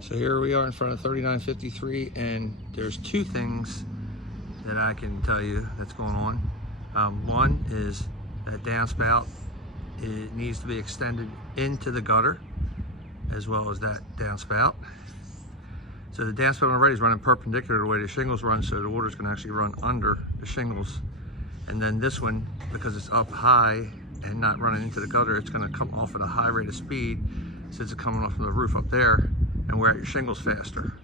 So here we are in front of 3953, and there's two things that I can tell you that's going on. One is that downspout, it needs to be extended into the gutter as well as that downspout. So the downspout already is running perpendicular to the way the shingles run, so the water's going to actually run under the shingles. And then this one, because it's up high and not running into the gutter, it's going to come off at a high rate of speed since it's coming off from the roof up there, and wear out your shingles faster.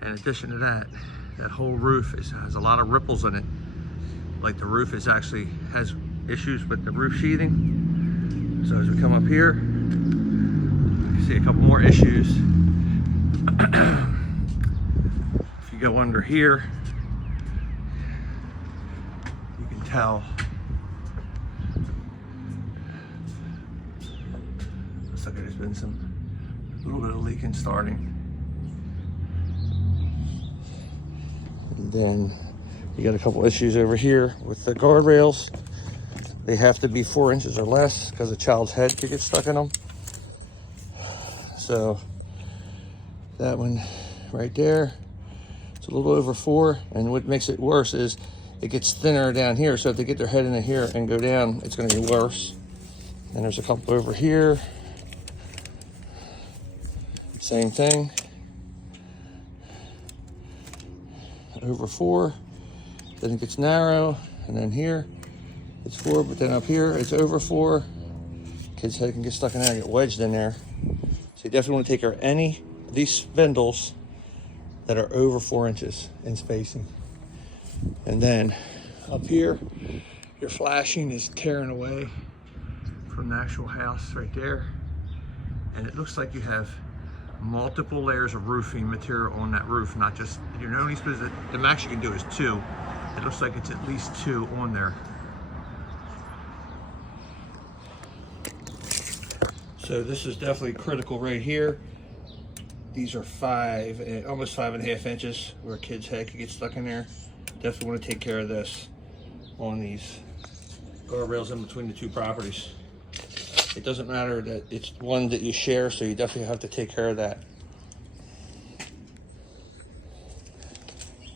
In addition to that, that whole roof has a lot of ripples in it. Like the roof has issues with the roof sheathing. So as we come up here, you see a couple more issues. If you go under here, you can tell looks like there's been a little bit of leaking starting. And then you got a couple issues over here with the guardrails. They have to be 4 inches or less because a child's head could get stuck in them. So that one right there, it's a little over 4. And what makes it worse is it gets thinner down here. So if they get their head in here and go down, it's going to get worse. And there's a couple over here. Same thing. Over 4. Then it gets narrow, and then here it's 4, but then up here it's over 4. Kid's head can get stuck in there and get wedged in there. So you definitely want to take care of any of these spindles that are over 4 inches in spacing. And then up here, your flashing is tearing away from the actual house right there. And it looks like you have multiple layers of roofing material on that roof, not just, you're only supposed to, the max you can do is 2. It looks like it's at least 2 on there. So this is definitely critical right here. These are almost 5.5 inches where a kid's head could get stuck in there. Definitely want to take care of this on these guardrails in between the two properties. It doesn't matter that it's one that you share, so you definitely have to take care of that.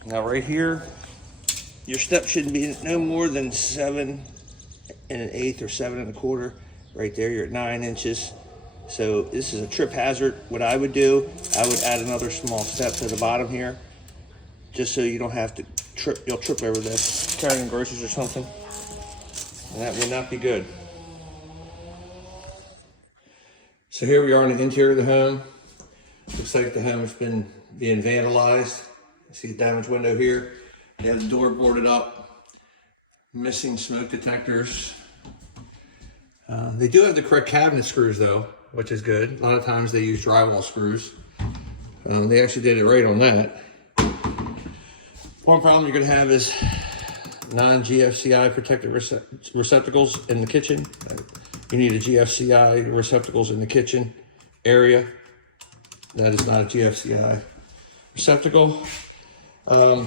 Now right here, your step shouldn't be no more than 7 1/8 or 7 1/4. Right there, you're at 9 inches. So this is a trip hazard. What I would do, I would add another small step to the bottom here, just so you don't have to trip. You'll trip over this carrying groceries or something, and that would not be good. So here we are in the interior of the home. Looks like the home has been being vandalized. You see a damaged window here. They have the door boarded up, missing smoke detectors. They do have the correct cabinet screws though, which is good. A lot of times they use drywall screws. They actually did it right on that. One problem you're gonna have is non-GFCI protected receptacles in the kitchen. You need a GFCI receptacles in the kitchen area. That is not a GFCI receptacle. I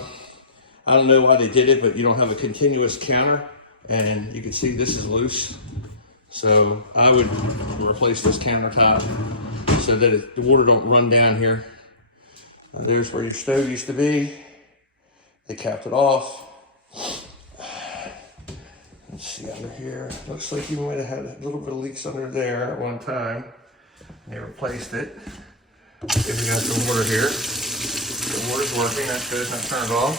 don't know why they did it, but you don't have a continuous counter, and you can see this is loose. So I would replace this countertop so that the water don't run down here. There's where your stove used to be. They capped it off. Let's see under here. Looks like you might have had a little bit of leaks under there at one time. They replaced it. See if we got some water here. The water's working, that's good, it's not turned off.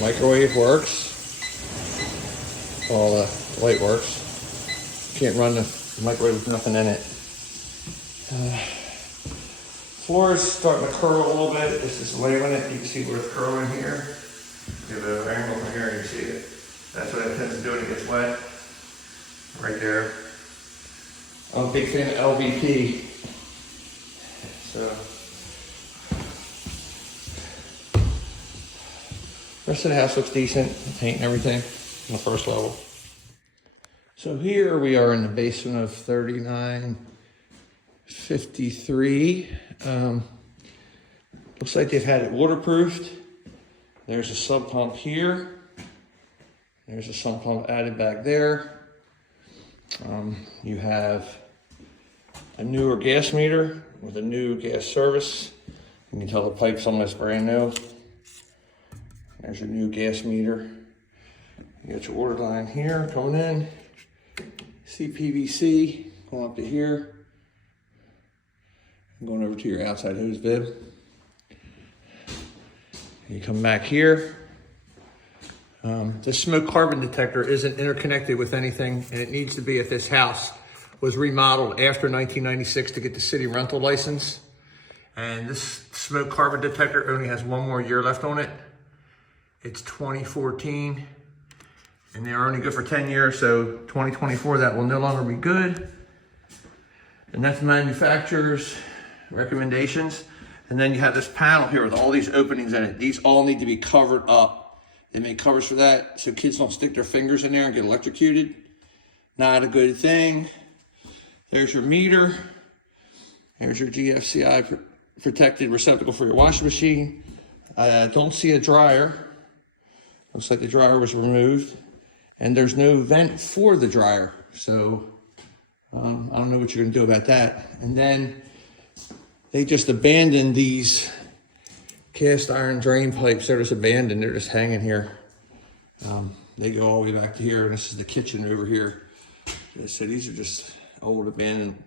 Microwave works. Well, the light works. Can't run the microwave with nothing in it. Floor is starting to curl a little bit. This is laminate. You can see where it's curling here. Give it an angle from here, you can see it. That's what it tends to do when it gets wet. Right there. I'm a big fan of LVP. So, rest of the house looks decent. Paint and everything on the first level. So here we are in the basement of 3953. Looks like they've had it waterproofed. There's a sump pump here. There's a sump pump added back there. You have a newer gas meter with a new gas service. You can tell the pipe's almost brand new. There's your new gas meter. You got your order line here coming in. CPVC going up to here. I'm going over to your outside hose bib. You come back here. This smoke carbon detector isn't interconnected with anything, and it needs to be if this house was remodeled after 1996 to get the city rental license. And this smoke carbon detector only has 1 more year left on it. It's 2014, and they're only good for 10 years, so 2024, that will no longer be good. And that's the manufacturer's recommendations. And then you have this panel here with all these openings in it. These all need to be covered up. They make covers for that so kids don't stick their fingers in there and get electrocuted. Not a good thing. There's your meter. There's your GFCI protected receptacle for your washing machine. I don't see a dryer. Looks like the dryer was removed. And there's no vent for the dryer. So I don't know what you're gonna do about that. And then they just abandoned these cast iron drain pipes. They're just abandoned. They're just hanging here. They go all the way back to here, and this is the kitchen over here. So these are just old abandoned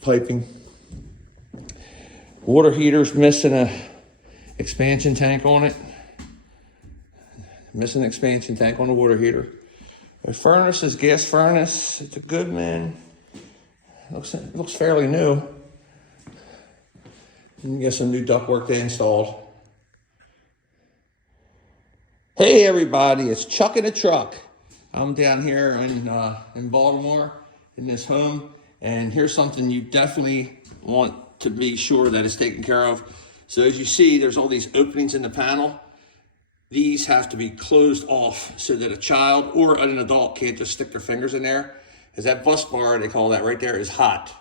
piping. Water heater's missing a expansion tank on it. Missing an expansion tank on the water heater. The furnace is gas furnace. It's a Goodman. It looks fairly new. You get some new ductwork they installed. Hey everybody, it's Chuck in a Truck. I'm down here in Baltimore in this home, and here's something you definitely want to be sure that it's taken care of. So as you see, there's all these openings in the panel. These have to be closed off so that a child or an adult can't just stick their fingers in there, because that bus bar, they call that right there, is hot.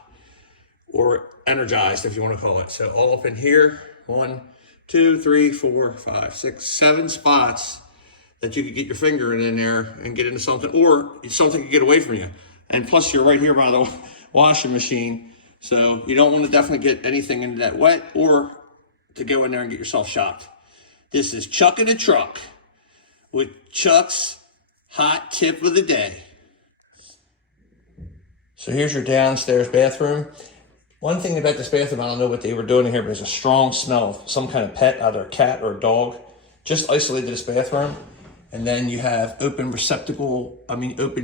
Or energized, if you want to call it. So all up in here, 1, 2, 3, 4, 5, 6, 7 spots that you could get your finger in there and get into something, or something could get away from you. And plus you're right here by the washing machine. So you don't want to definitely get anything into that wet or to go in there and get yourself shocked. This is Chuck in a Truck with Chuck's hot tip of the day. So here's your downstairs bathroom. One thing about this bathroom, I don't know what they were doing in here, but there's a strong smell of some kind of pet, either a cat or a dog. Just isolated this bathroom. And then you have open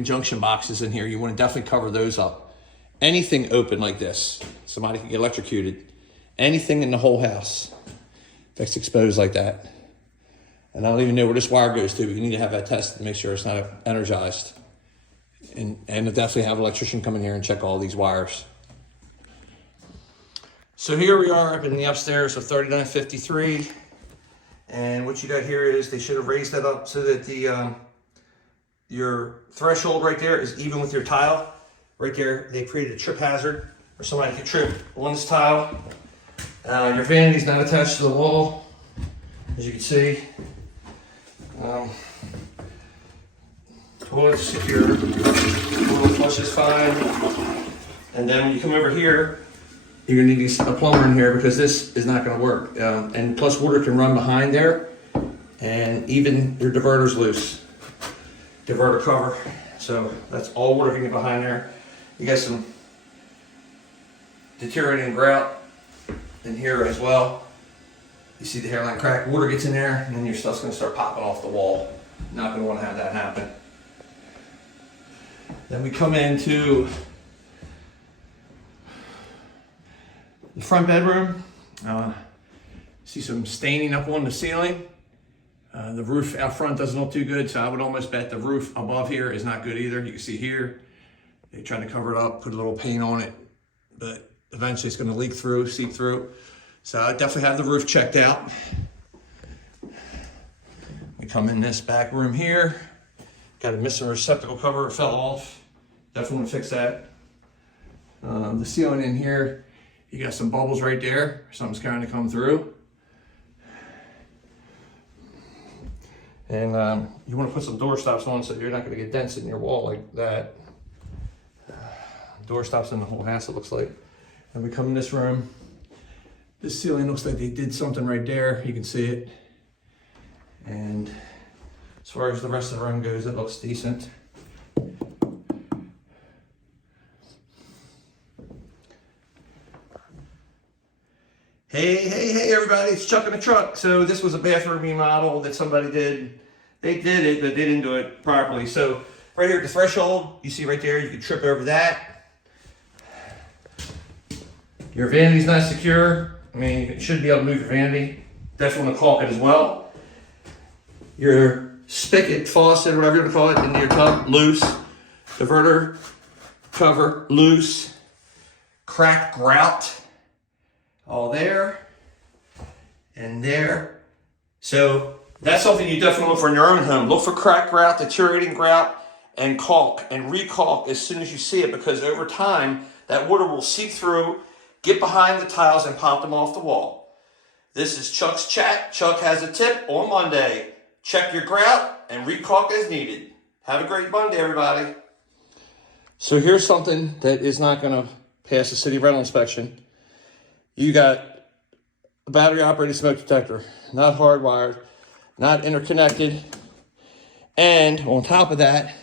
junction boxes in here. You want to definitely cover those up. Anything open like this, somebody can get electrocuted. Anything in the whole house that's exposed like that. And I don't even know where this wire goes to, but you need to have that tested to make sure it's not energized. And definitely have an electrician come in here and check all these wires. So here we are up in the upstairs of 3953, and what you got here is they should have raised that up so that the your threshold right there is even with your tile. Right there, they created a trip hazard where somebody could trip on this tile. Your vanity's not attached to the wall, as you can see. Toilet's secure. Toilet flush is fine. And then when you come over here, you're gonna need a plumber in here because this is not gonna work. And plus water can run behind there, and even your diverter's loose. Diverter cover. So that's all water can get behind there. You got some deteriorating grout in here as well. You see the hairline crack, water gets in there, and then your stuff's gonna start popping off the wall. Not gonna wanna have that happen. Then we come into the front bedroom. See some staining up on the ceiling. The roof out front doesn't look too good, so I would almost bet the roof above here is not good either. You can see here, they tried to cover it up, put a little paint on it, but eventually it's gonna leak through, seep through. So I definitely have the roof checked out. We come in this back room here. Got a missing receptacle cover, it fell off. Definitely want to fix that. The ceiling in here, you got some bubbles right there. Something's trying to come through. And you want to put some door stops on so you're not going to get dents in your wall like that. Door stops in the whole house, it looks like. And we come in this room. This ceiling looks like they did something right there. You can see it. And as far as the rest of the room goes, it looks decent. Hey, everybody, it's Chuck in the Truck. So this was a bathroom remodel that somebody did. They did it, but they didn't do it properly. So right here at the threshold, you see right there, you can trip over that. Your vanity's not secure. I mean, you should be able to move your vanity. Definitely want to caulk it as well. Your spigot, faucet, whatever you want to call it, into your tub, loose. Diverter cover, loose. Cracked grout. All there and there. So that's something you definitely look for in your own home. Look for cracked grout, deteriorating grout, and caulk and re-caulk as soon as you see it, because over time that water will seep through, get behind the tiles, and pop them off the wall. This is Chuck's Chat. Chuck has a tip on Monday. Check your grout and re-caulk as needed. Have a great Monday, everybody. So here's something that is not going to pass the city rental inspection. You got a battery operated smoke detector, not hardwired, not interconnected. And on top of that,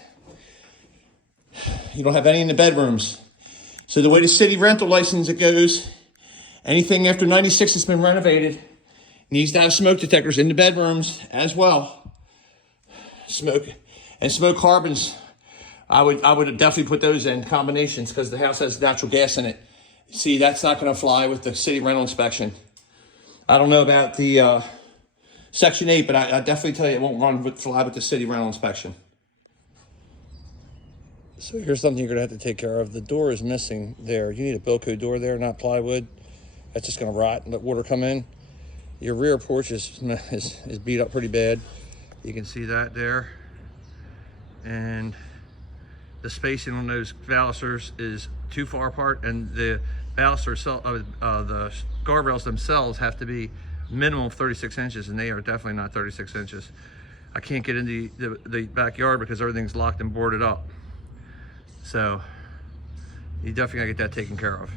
you don't have any in the bedrooms. So the way the city rental license it goes, anything after 96 that's been renovated needs to have smoke detectors in the bedrooms as well. Smoke carbons, I would definitely put those in combinations because the house has natural gas in it. See, that's not going to fly with the city rental inspection. I don't know about the Section 8, but I definitely tell you it won't fly with the city rental inspection. So here's something you're going to have to take care of. The door is missing there. You need a Bilco door there, not plywood. That's just going to rot and let water come in. Your rear porch is beat up pretty bad. You can see that there. And the spacing on those balusters is too far apart, and the balusters, the guardrails themselves have to be minimum 36 inches, and they are definitely not 36 inches. I can't get into the backyard because everything's locked and boarded up. So you definitely gotta get that taken care of.